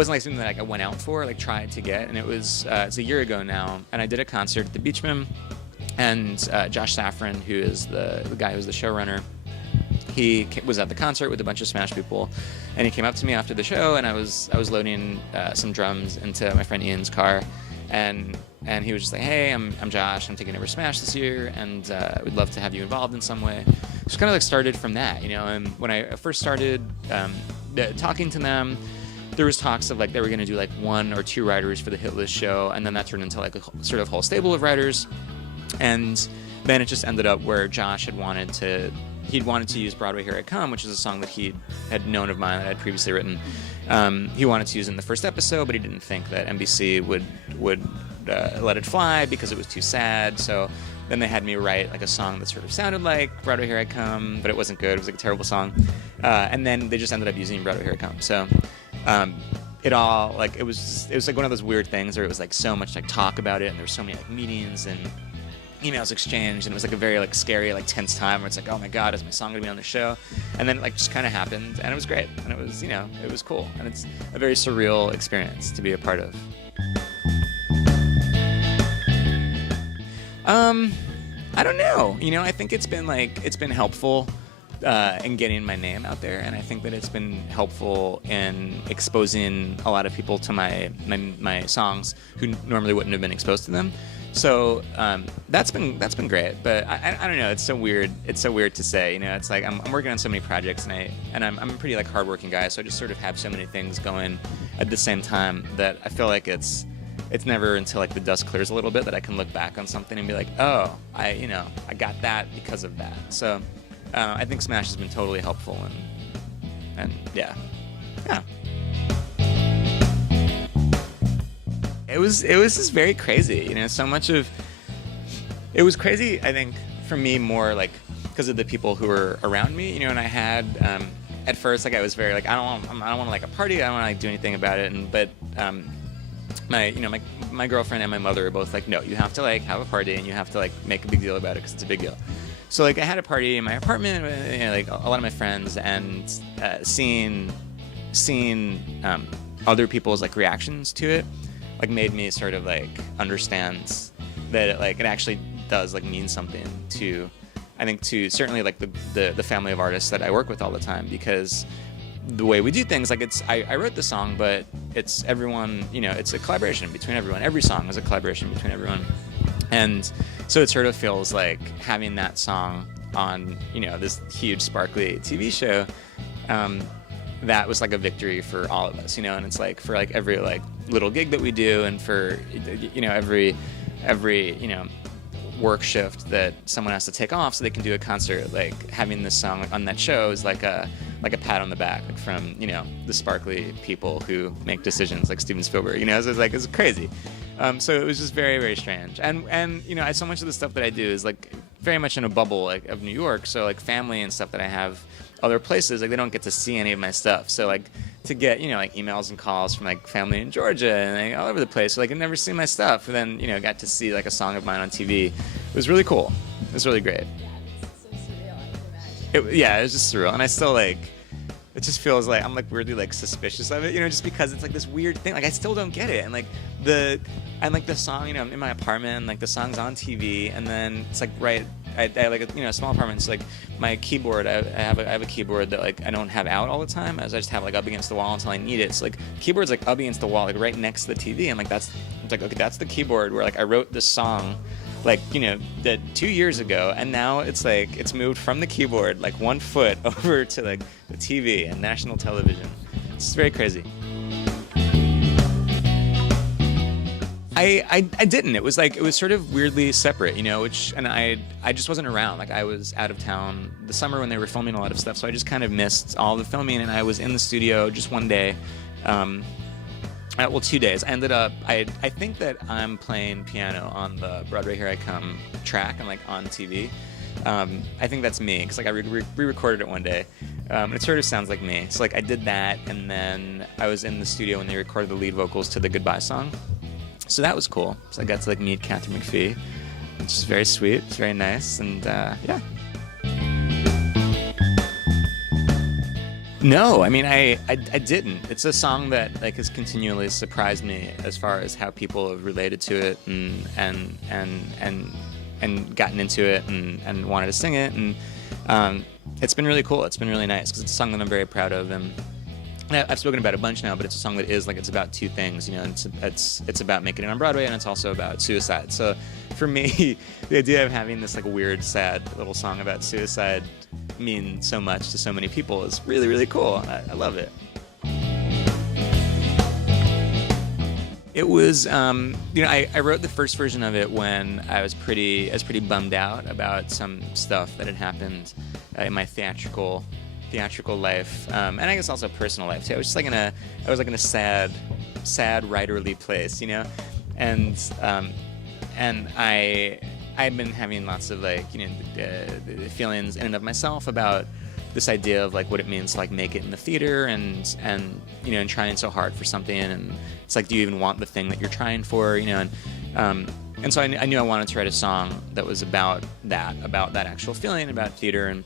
wasn't like something that like I went out for, like tried to get. And it was it's a year ago now, and I did a concert at the Beachman, and Josh Safran, who is the guy who's the showrunner, he was at the concert with a bunch of Smash people, and he came up to me after the show, and I was loading some drums into my friend Ian's car, and he was just like, hey, I'm Josh, I'm taking over Smash this year, and we'd love to have you involved in some way. Just kind of like started from that, you know. And when I first started talking to them, there was talks of like they were going to do like 1 or 2 writers for the Hit List show, and then that turned into like a sort of whole stable of writers, and then it just ended up where Josh had wanted to use Broadway Here I Come, which is a song that he had known of mine that I'd previously written. He wanted to use it in the first episode, but he didn't think that NBC would let it fly because it was too sad. So then they had me write like a song that sort of sounded like Broadway Here I Come, but it wasn't good. It was like a terrible song. And then they just ended up using Broadway Here I Come. So it all like it was like one of those weird things where it was like so much like talk about it, and there were so many like meetings and emails exchanged, and it was like a very like scary, like tense time where it's like, oh my god, is my song gonna be on the show? And then it like just kind of happened, and it was great, and it was, you know, it was cool, and it's a very surreal experience to be a part of. I don't know, you know, I think it's been helpful in getting my name out there, and I think that it's been helpful in exposing a lot of people to my songs who normally wouldn't have been exposed to them. So that's been great, but I don't know. It's so weird. It's so weird to say. You know, it's like I'm working on so many projects, and I'm a pretty like hardworking guy. So I just sort of have so many things going at the same time that I feel like it's never until like the dust clears a little bit that I can look back on something and be like, oh, I got that because of that. So I think Smash has been totally helpful, and yeah. It was just very crazy, you know. So much of it was crazy, I think, for me more like because of the people who were around me, you know. And I had at first like I was very like I don't want to like a party, I don't want to like do anything about it. But my girlfriend and my mother were both like, no, you have to like have a party and you have to like make a big deal about it because it's a big deal. So like I had a party in my apartment, you know, like a lot of my friends, and seeing other people's like reactions to it like made me sort of like understand that it actually does like mean something to, I think, to certainly like the family of artists that I work with all the time, because the way we do things, like I wrote the song, but it's everyone, you know, it's a collaboration between everyone. Every song is a collaboration between everyone. And so it sort of feels like having that song on, you know, this huge sparkly TV show, that was like a victory for all of us, you know. And it's like for like every like little gig that we do, and for, you know, every you know work shift that someone has to take off so they can do a concert, like having this song on that show is like a pat on the back, like from, you know, the sparkly people who make decisions like Steven Spielberg, you know. So it's crazy. So it was just very, very strange. And you know, so much of the stuff that I do is like very much in a bubble like of New York. So like family and stuff that I have other places, like they don't get to see any of my stuff. So like to get, you know, like emails and calls from like family in Georgia and like all over the place, so like I'd never seen my stuff, and then, you know, got to see like a song of mine on TV. It was really cool. It was really great. Yeah, it's so surreal, I can imagine. It was just surreal, and I still like, it just feels like I'm like weirdly like suspicious of it, you know, just because it's like this weird thing. Like I still don't get it, and like the song, you know, I'm in my apartment, and like the song's on TV, and then it's like I like a, you know, small apartment. So like my keyboard, I have a keyboard that like I don't have out all the time, as I just have like up against the wall until I need it. So like keyboard's like up against the wall, like right next to the TV, and like it's like, okay, that's the keyboard where like I wrote this song, like, you know, that 2 years ago, and now it's like it's moved from the keyboard like 1 foot over to like the TV and national television. It's very crazy. I didn't. It was like, it was sort of weirdly separate, you know, and I just wasn't around. Like I was out of town the summer when they were filming a lot of stuff, so I just kind of missed all the filming, and I was in the studio just one day. Well, 2 days. I ended up, I think that I'm playing piano on the Broadway Here I Come track and like on TV. I think that's me, because like I re-recorded it one day. It sort of sounds like me. So like I did that, and then I was in the studio when they recorded the lead vocals to the Goodbye song. So that was cool. So I got to like meet Catherine McPhee, which is very sweet. It's very nice, and yeah. No, I mean I didn't. It's a song that like has continually surprised me as far as how people have related to it and gotten into it and wanted to sing it, and it's been really cool. It's been really nice because it's a song that I'm very proud of, and I've spoken about it a bunch now, but it's a song that is like it's about two things, you know. And it's about making it on Broadway, and it's also about suicide. So for me, the idea of having this like weird, sad little song about suicide mean so much to so many people is really, really cool. I love it. It was, you know, I wrote the first version of it when I was pretty bummed out about some stuff that had happened in my theatrical life, and I guess also personal life too. I was just like in a sad writerly place, you know, and I've been having lots of like, you know, feelings in and of myself about this idea of like what it means to like make it in the theater, and you know, and trying so hard for something, and it's like, do you even want the thing that you're trying for, you know? And so I knew I wanted to write a song that was about that actual feeling about theater, and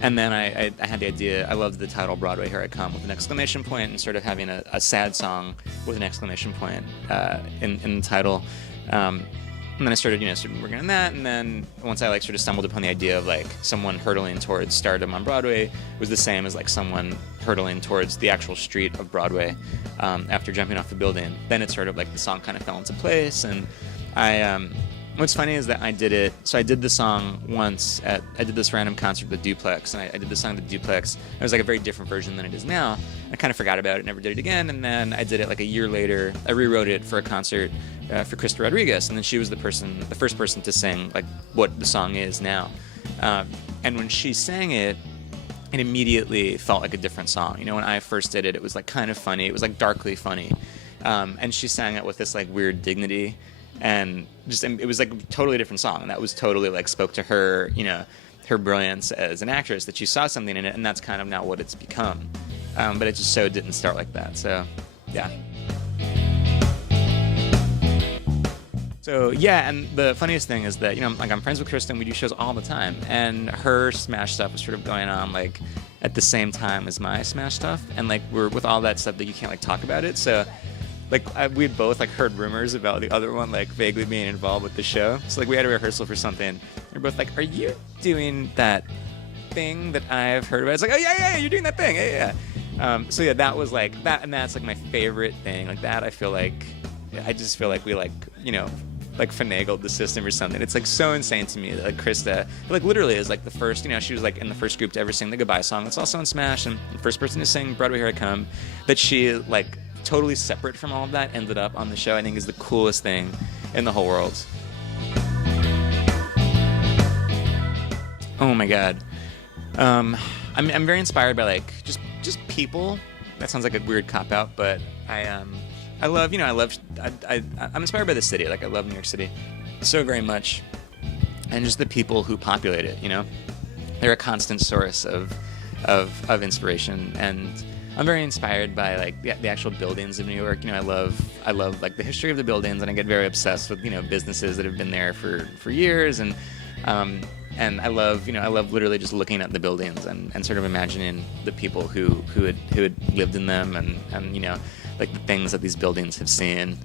then I had the idea. I loved the title "Broadway, Here I Come" with an exclamation point, and sort of having a sad song with an exclamation point in the title. And then I started working on that, and then once I like sort of stumbled upon the idea of like someone hurtling towards stardom on Broadway was the same as like someone hurtling towards the actual street of Broadway after jumping off the building. Then it sort of like the song kind of fell into place, and what's funny is that I did the song once I did this random concert at the Duplex, and I did the song at the Duplex. It was like a very different version than it is now. I kind of forgot about it, never did it again, and then I did it like a year later. I rewrote it for a concert for Krysta Rogriguez, and then she was the first person to sing like what the song is now. And when she sang it, it immediately felt like a different song. You know, when I first did it, it was like kind of funny. It was like darkly funny, and she sang it with this like weird dignity. And it was like a totally different song, and that was totally like spoke to her, you know, her brilliance as an actress, that she saw something in it, and that's kind of now what it's become. But it just so didn't start like that. So, yeah. So yeah, and the funniest thing is that, you know, like I'm friends with Krysta, and we do shows all the time, and her Smash stuff was sort of going on like at the same time as my Smash stuff, and like we're with all that stuff that you can't like talk about it, so. Like we'd both like heard rumors about the other one like vaguely being involved with the show. So like we had a rehearsal for something. We're both like, "Are you doing that thing that I've heard about?" It's like, "Oh yeah, you're doing that thing, yeah." So yeah, that was like that, and that's like my favorite thing. Like that, I just feel like we like, you know, like finagled the system or something. It's like so insane to me that like Krysta, like literally is like the first, you know, she was like in the first group to ever sing the Goodbye song. It's also on Smash, and the first person to sing Broadway, Here I Come. That she like. Totally separate from all of that ended up on the show, I think is the coolest thing in the whole world. Oh my god. I'm very inspired by like just people. That sounds like a weird cop out, but I'm inspired by the city. Like I love New York City so very much, and just the people who populate it, you know. They're a constant source of inspiration, and I'm very inspired by like the actual buildings of New York. You know, I love like the history of the buildings, and I get very obsessed with, you know, businesses that have been there for years, and I love literally just looking at the buildings and sort of imagining the people who had lived in them, and you know, like the things that these buildings have seen.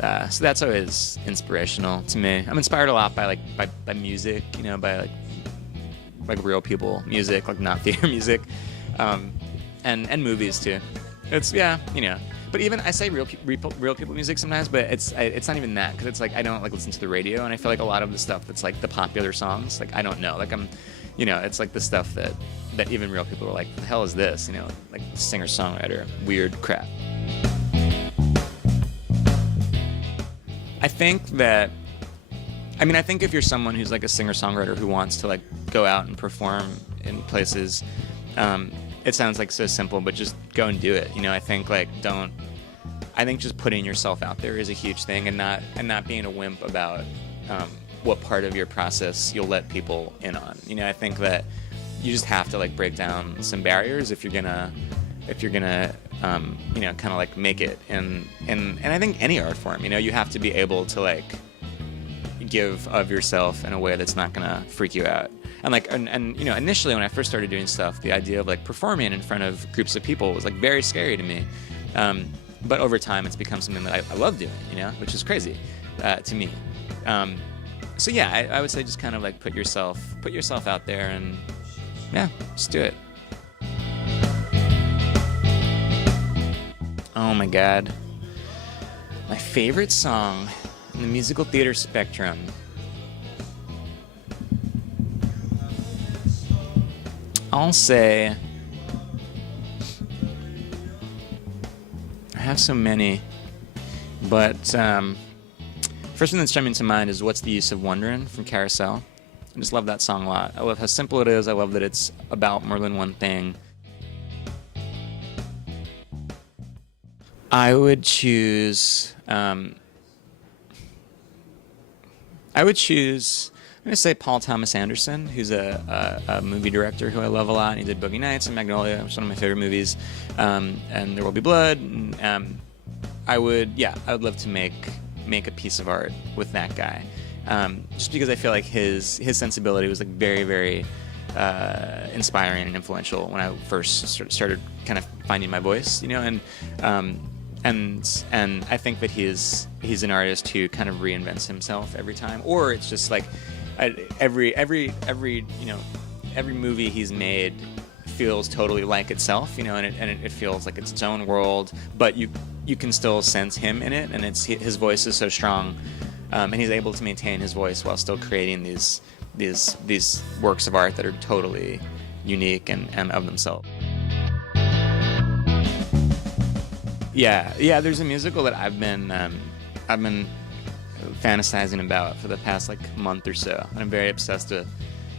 So that's always inspirational to me. I'm inspired a lot by music, you know, by like real people music, like not theater music. And movies too. It's you know. But even I say real people music sometimes, but it's not even that, because it's like I don't like listen to the radio, and I feel like a lot of the stuff that's like the popular songs, like I don't know, like I'm, you know, it's like the stuff that even real people are like, the hell is this, you know, like singer-songwriter weird crap. I think if you're someone who's like a singer-songwriter who wants to like go out and perform in places, it sounds like so simple, but just go and do it. You know, I think just putting yourself out there is a huge thing, and not being a wimp about what part of your process you'll let people in on. You know, I think that you just have to like break down some barriers if you're gonna you know, kind of like make it. And I think any art form, you know, you have to be able to like give of yourself in a way that's not gonna freak you out. and initially when I first started doing stuff, the idea of like performing in front of groups of people was like very scary to me. But over time, it's become something that I love doing, which is crazy to me. So yeah, I would say just kind of like put yourself out there and yeah, just do it. Oh my God. My favorite song in the musical theater spectrum. I'll say I have so many, but first one that's jumping to mind is "What's the Use of Wonderin'" from Carousel. I just love that song a lot. I love how simple it is. I love that it's about more than one thing. I would choose. I'm going to say Paul Thomas Anderson, who's a movie director who I love a lot. He did Boogie Nights and Magnolia, which is one of my favorite movies, and There Will Be Blood. And, I would love to make a piece of art with that guy, just because I feel like his sensibility was like very, very inspiring and influential when I first started kind of finding my voice, and I think that he's an artist who kind of reinvents himself every time, or it's just like every movie he's made feels totally like itself, and it feels like it's its own world, but you can still sense him in it, and his voice is so strong, and he's able to maintain his voice while still creating these works of art that are totally unique and of themselves. Yeah. There's a musical that I've been fantasizing about for the past like month or so, and I'm very obsessed with.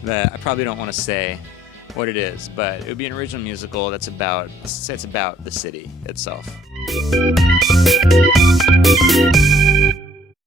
That I probably don't want to say what it is, but it would be an original musical that's about the city itself.